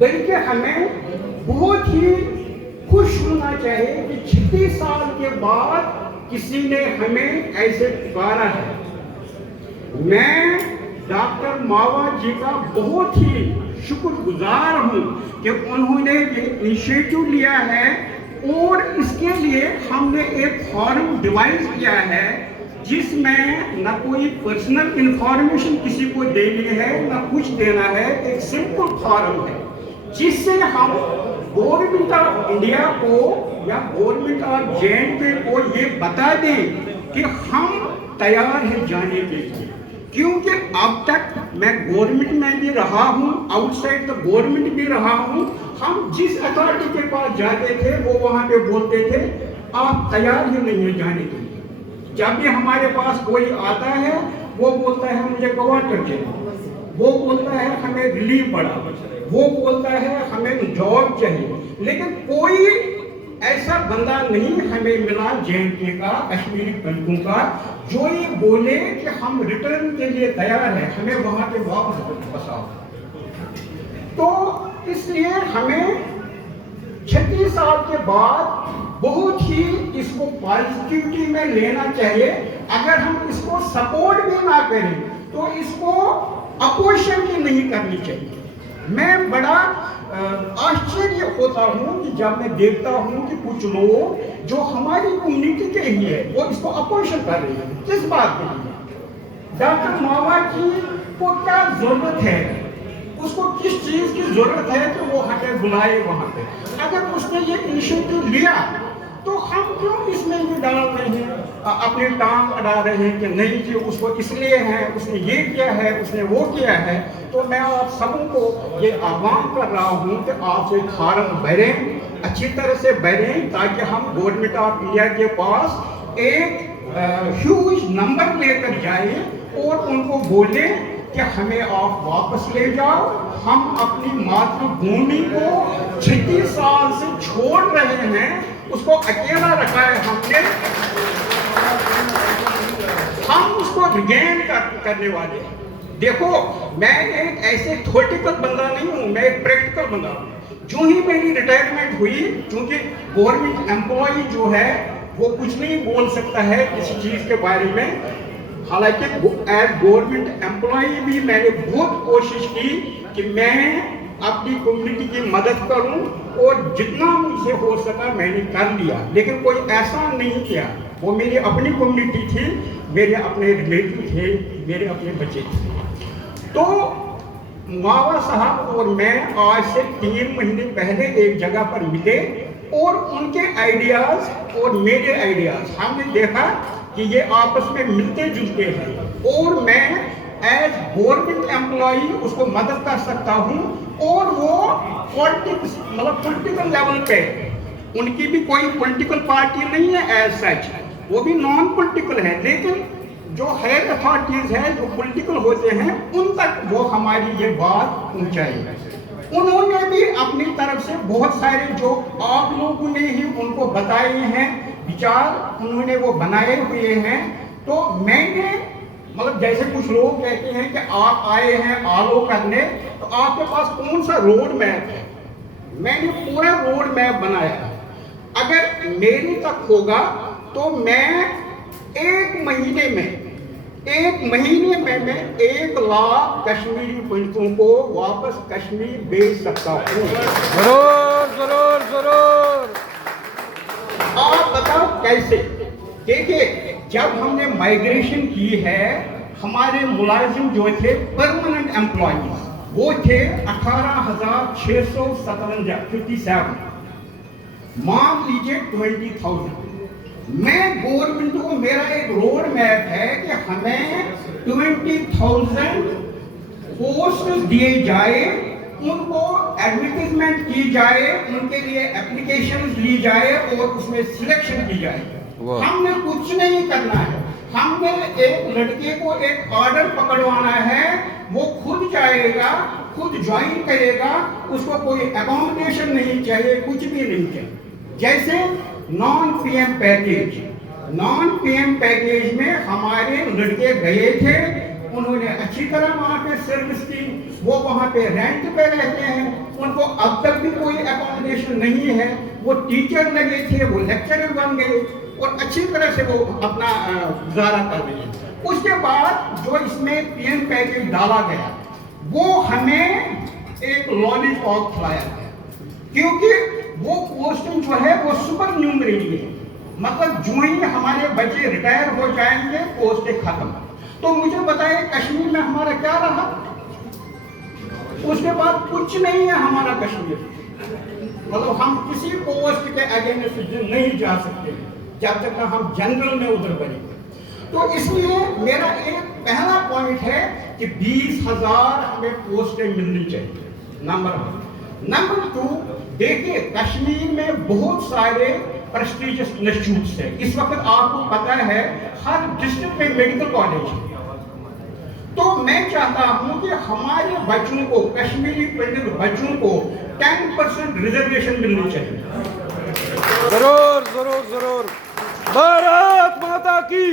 बल्कि हमें बहुत ही खुश होना चाहिए कि 36 साल के बाद किसी ने हमें ऐसे पुकारा है। मैं डॉक्टर मावा जी का बहुत ही शुक्रगुजार हूँ कि उन्होंने ये इनिशिएटिव लिया है और इसके लिए हमने एक फॉर्म डिवाइस किया है जिसमें न कोई पर्सनल इंफॉर्मेशन किसी को देनी है न कुछ देना है। एक सिंपल फॉर्म है जिससे हम गवर्नमेंट ऑफ इंडिया को या गवर्नमेंट ऑफ जे को ये बता दें कि हम तैयार हैं जाने के लिए। क्योंकि अब तक मैं गवर्नमेंट में भी रहा हूँ, आउटसाइड द गवर्नमेंट भी रहा हूँ, हम जिस अथॉरिटी के पास जाते थे वो वहाँ पे बोलते थे आप तैयार ही नहीं है जाने के लिए। जब भी हमारे पास कोई आता है वो बोलता है मुझे क्वार्टर चाहिए, वो बोलता है हमें रिलीफ पड़ा, वो बोलता है हमें जॉब चाहिए, लेकिन कोई ऐसा बंदा नहीं हमें मिला जे का, कश्मीरी पंडितों का, जो ये बोले कि हम रिटर्न के लिए तैयार हैं, हमें वहां पे वापस बसाओ। तो इसलिए हमें 36 साल के बाद बहुत ही इसको पॉजिटिविटी में लेना चाहिए। अगर हम इसको सपोर्ट भी ना करें तो इसको अपोजिशन भी नहीं करनी चाहिए। मैं बड़ा आश्चर्य होता हूँ कि जब मैं देखता हूँ कि कुछ लोग जो हमारी कम्युनिटी के ही है वो इसको अपोजिशन कर रहे हैं। किस बात के लिए? डॉक्टर मावा जी को क्या जरूरत है, उसको किस चीज की जरूरत है कि वो हमें बुलाए वहां पे? अगर उसने ये इनिशिएटिव लिया तो हम क्यों इसमें ये डाल रहे हैं, अपनी टांग अड़ा रहे हैं कि नहीं जी उसको इसलिए है, उसने ये किया है, उसने वो किया है। तो मैं आप सबों को ये आह्वान कर रहा हूँ कि आप ये फार्म भरें, अच्छी तरह से भरें, ताकि हम गवर्नमेंट ऑफ इंडिया के पास एक ह्यूज नंबर लेकर जाए और उनको बोले कि हमें आप वापस ले जाओ। हम अपनी मातृभूमि को 36 साल से छोड़ रहे हैं, उसको अकेला रखा है हमने, हम उसको रिगेन करने वाले हैं। देखो मैं एक ऐसे थ्योरेटिकल बंदा नहीं हूँ, मैं एक प्रैक्टिकल बंदा हूँ। जो ही मेरी रिटायरमेंट हुई, क्योंकि गवर्नमेंट एम्प्लॉय जो है वो कुछ नहीं बोल सकता है किसी चीज के बारे में। हालांकि एज गवर्नमेंट एम्प्लॉय भी मैंने बहुत कोशिश की कि मैं अपनी कम्युनिटी की मदद करूं और जितना मुझसे हो सका मैंने कर लिया, लेकिन कोई ऐसा नहीं किया। वो मेरी अपनी कम्युनिटी थी, मेरे अपने रिलेटिव थे, मेरे अपने बच्चे थे। तो मावा साहब और मैं आज से 3 महीने पहले एक जगह पर मिले और उनके आइडियाज और मेरे आइडियाज हमने देखा कि ये आपस में मिलते जुलते हैं और मैं एज गवर्नमेंट एम्प्लॉय उसको मदद कर सकता हूँ। और वो पॉलिटिक्स मतलब पॉलिटिकल लेवल पे उनकी भी कोई पॉलिटिकल पार्टी नहीं है एज सच, वो भी नॉन पॉलिटिकल है, लेकिन जो हायर अथॉरिटीज है जो पॉलिटिकल होते हैं उन तक वो हमारी ये बात पहुंचाई। उन्होंने भी अपनी तरफ से बहुत सारे जो आप लोगों ने ही उनको बताए हैं विचार, उन्होंने वो बनाए हुए हैं। तो मैंने मतलब जैसे कुछ लोग कहते हैं कि आप आए हैं आलो करने, तो आपके पास कौन सा रोड मैप है? मैंने पूरा रोड मैप बनाया। अगर मेरे तक होगा तो मैं एक महीने में मैं 1 लाख कश्मीरी पंडितों को वापस कश्मीर भेज सकता हूँ। जरूर जरूर जरूर। आप बताओ कैसे? देखिए जब हमने माइग्रेशन की है, हमारे मुलाजिम जो थे परमानेंट एम्प्लॉयज वो थे 18,657। मान लीजिए 20,000। मैं गवर्नमेंट को मेरा एक रोड मैप है कि हमें 20,000 पोस्ट दिए जाए, उनको एडवर्टाइजमेंट की जाए, उनके लिए एप्लीकेशन ली जाए और उसमें सिलेक्शन की जाए। हमने कुछ नहीं करना है, हमने एक लड़के को एक ऑर्डर पकड़वाना है, वो खुद जाएगा, खुद ज्वाइन करेगा, उसको कोई अकोमोडेशन नहीं चाहिए, कुछ भी नहीं चाहिए। जैसे नॉन पीएम पैकेज में हमारे लड़के गए थे, उन्होंने अच्छी तरह वहाँ पे सर्विस की, वो वहाँ पे रेंट पे रहते हैं, उनको रिजर्वेशन नहीं है, वो टीचर लगे थे, वो लेक्चरर बन गए और अच्छी तरह से वो अपना गुजारा कर रहे हैं। उसके बाद जो इसमें पीएम पैकेज डाला गया, वो हमें एक लॉलीपॉप खिलाया गया, क्योंकि वो पोस्टिंग जो है वो सुपर न्यूमरी है, मतलब जो ही हमारे बच्चे रिटायर हो जाएंगे पोस्टें खत्म। तो मुझे बताइए कश्मीर में हमारा क्या रहा? उसके बाद कुछ नहीं है हमारा कश्मीर, मतलब हम किसी पोस्ट के अगेंस्ट नहीं जा सकते जब तक हम जनरल में उधर बनेंगे। तो इसलिए मेरा एक पहला पॉइंट है कि 20,000 हमें पोस्टें मिलनी चाहिए, नंबर 1। नंबर 2, देखिए कश्मीर में बहुत सारे प्रेस्टिजियस इंस्टीट्यूट्स हैं। इस वक्त आपको पता है हर डिस्ट्रिक्ट में मेडिकल कॉलेज है। तो मैं चाहता हूं कि हमारे बच्चों को, कश्मीरी पंडित बच्चों को 10% रिजर्वेशन मिलनी चाहिए। जरूर जरूर जरूर। भारत माता की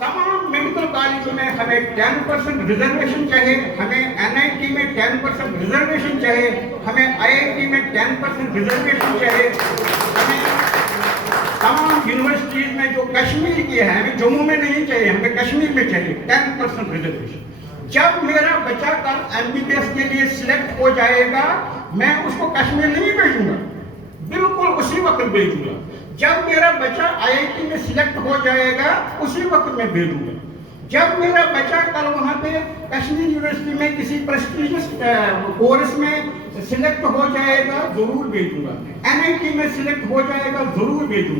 तमाम मेडिकल कॉलेजों में हमें 10% रिजर्वेशन चाहिए, हमें NIT में 10% रिजर्वेशन चाहिए, हमें IIT में 10% रिजर्वेशन चाहिए, हमें तमाम यूनिवर्सिटीज में जो कश्मीर की है, हमें जम्मू में नहीं चाहिए, हमें कश्मीर में चाहिए 10% रिजर्वेशन। जब मेरा बच्चा कल MBBS के लिए सिलेक्ट हो जाएगा, मैं उसको कश्मीर नहीं भेजूंगा, बिल्कुल उसी वक्त भेजूंगा। जब मेरा बच्चा IIT में सिलेक्ट हो जाएगा, उसी वक्त मैं भेजूंगा। जब मेरा बच्चा कल वहाँ पे कश्मीर यूनिवर्सिटी में किसी प्रेस्टिजियस कोर्स में सिलेक्ट हो जाएगा, जरूर भेजूंगा। NIT में सिलेक्ट हो जाएगा, जरूर भेजूंगा।